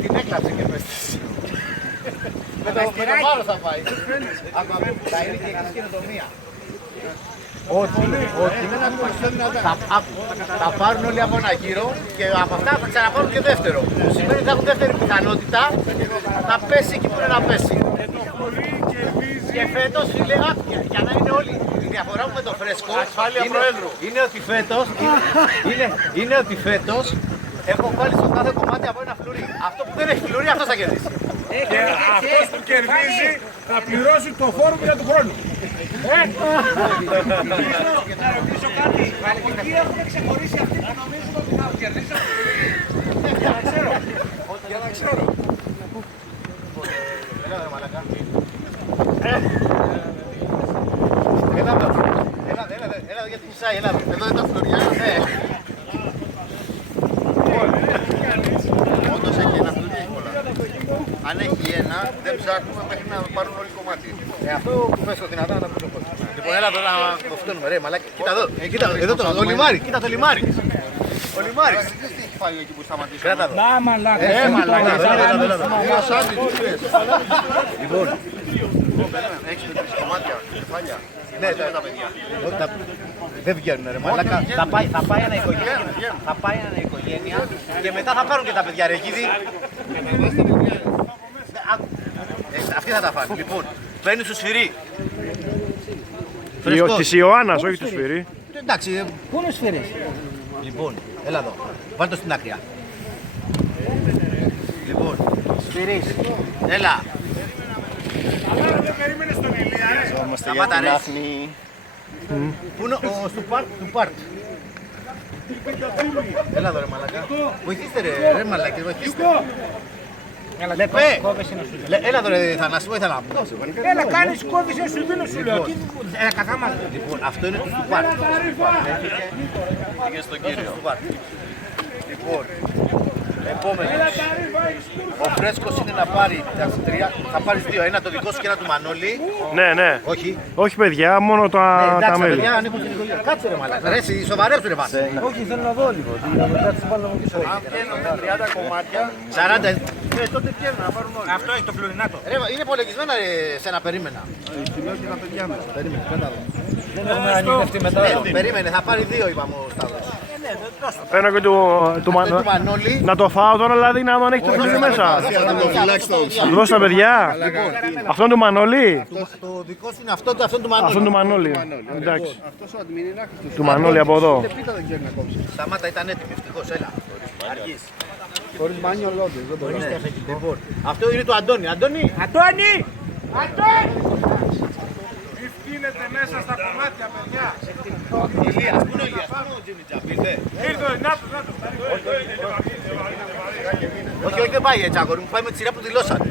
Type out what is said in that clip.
Την έκλαψε και πες. Με το βάρος θα πάει. Θα είναι και εξής καινοτομία. Όχι. Θα πάρουν όλοι από ένα γύρο και από αυτά θα ξαναπάρουν και δεύτερο. Που σημαίνει ότι θα έχουν δεύτερη πιθανότητα να πέσει εκεί που είναι να πέσει. Και φέτος, φίλε, για να είναι όλοι. Η διαφορά μου με το φρέσκο είναι ότι φέτος έχω βάλει στο κάθε κομμάτι από ένα φλουρί. Αυτό που δεν έχει φλουρί, αυτός θα κερδίσει. Και αυτός που κερδίζει θα πληρώσει το φόρο για του χρόνου. Να ρωτήσω κάτι. Τι έχουν ξεχωρίσει αυτοί που νομίζουν ότι θα κερδίσουν? Για να ξέρω. Έλα ρε μαλακά. Έλα γιατί μισάει, έλα. Εδώ είναι τα φλουριά. Όντως έχει ένα φλουρί, έχει πολλά. Αν έχει ένα, δεν ψάχνουμε μέχρι να πάρουν όλοι κομμάτι. Αυτό που πες δυνατά να τα πούμε. Λοιπόν, έλα εδώ να το φτώνουμε, ρε μαλάκι. Κοίτα εδώ, εδώ το λιμάρι, κοίτα το λιμάρι. Ο λιμάρις. Τι έχει φάει εκεί που σταματήσει. Κράτα εδώ. Μαλάκα. Μαλάκα. Λοιπόν, έχεις το τρεις κομμάτια, κεφάλια. Ναι, τα παιδιά. Δεν βγαίνουν ρε μαλάκα. Θα πάει ένα οικογένεια και μετά θα πάρουν και τα παιδιά ρε Γίδη. Αυτοί θα τα φάνε. Λοιπόν, παίρνει στο σφυρί. Της Ιωάννας, όχι του Σφυρί. Εντάξει. Πού είναι ο Σφυρής? Λοιπόν, έλα εδώ. Βάλτε το στην άκρη. Λοιπόν, Σφυρής. έλα. Δεν περίμενε τον Ηλία, Σταμάτα ρε. Πού είναι ο Στουπάρτ. Έλα εδώ ρε μαλακά. Βοηθήστε ρε μαλακές, βοηθήστε. Έλα εδώ ρε Θανάση, βοήθα να πω. Έλα, κάνεις κόβεις σου δίνω σου λέω. Καθάμαστε. Λοιπόν, αυτό είναι του Στουπάρτ. Πήγε στον κύριο. Λοιπόν, επόμενος. Ο Φρέσκος είναι να πάρει τα τρία. Θα πάρεις δύο, ένα το δικό σου και ένα του Μανώλη. Ναι. Όχι. Όχι παιδιά, μόνο τα Εντάξει, τα μέλη. παιδιά ανήκουν στην οικογένεια. Κάτσε ρε μαλάκα. Ρε, σοβαρέψου ρε βάση. Όχι, θέλω να δω λίγο. Μετά τις βάλω πίσω. Αν βγαίνουν 30 κομμάτια, 40. Τότε βγαίνουν να πάρουν όλοι. Αυτό έχει το φλουρινάτο. Ρε, είναι υπολογισμένα ρε, σε ένα περίμενα. λέω και τα παιδιά μας. Περίμενε, κάτω. Δεν έχουμε ανοιχτεί μετά. Περίμενε, θα πάρει δύο είπαμε ο Σταύρος. Παίρνω και του Μανώλη. Να το φάω τώρα δηλαδή να τον έχει το φλουρί μέσα. Να του δώσω τα παιδιά. Αυτόν του Μανώλη. Το δικό σου είναι αυτό, αυτό του Μανώλη. Αυτόν του Μανώλη. Εντάξει. Αυτός ο admin είναι άχρηστος. Του Μανώλη από εδώ. Πίτα δεν ξέρει να κόψει. Σταμάτα, ήταν έτοιμη, ευτυχώς, έλα. Αργείς. Χωρίς μπάνιο λόντες, δεν μπορεί. Λοιπόν, αυτό είναι του Αντώνη. Αντώνη! Αντώνη! Μη φτύνετε μέσα στα κομμάτια, παιδιά. Ηλίας, πού είναι ο Ηλίας, πού είναι ο Τζίμι Τζαμπ, ήρθε. Ήρθε, να το. Όχι, δεν πάει έτσι, αγόρι μου, πάει με τη σειρά που δηλώσατε.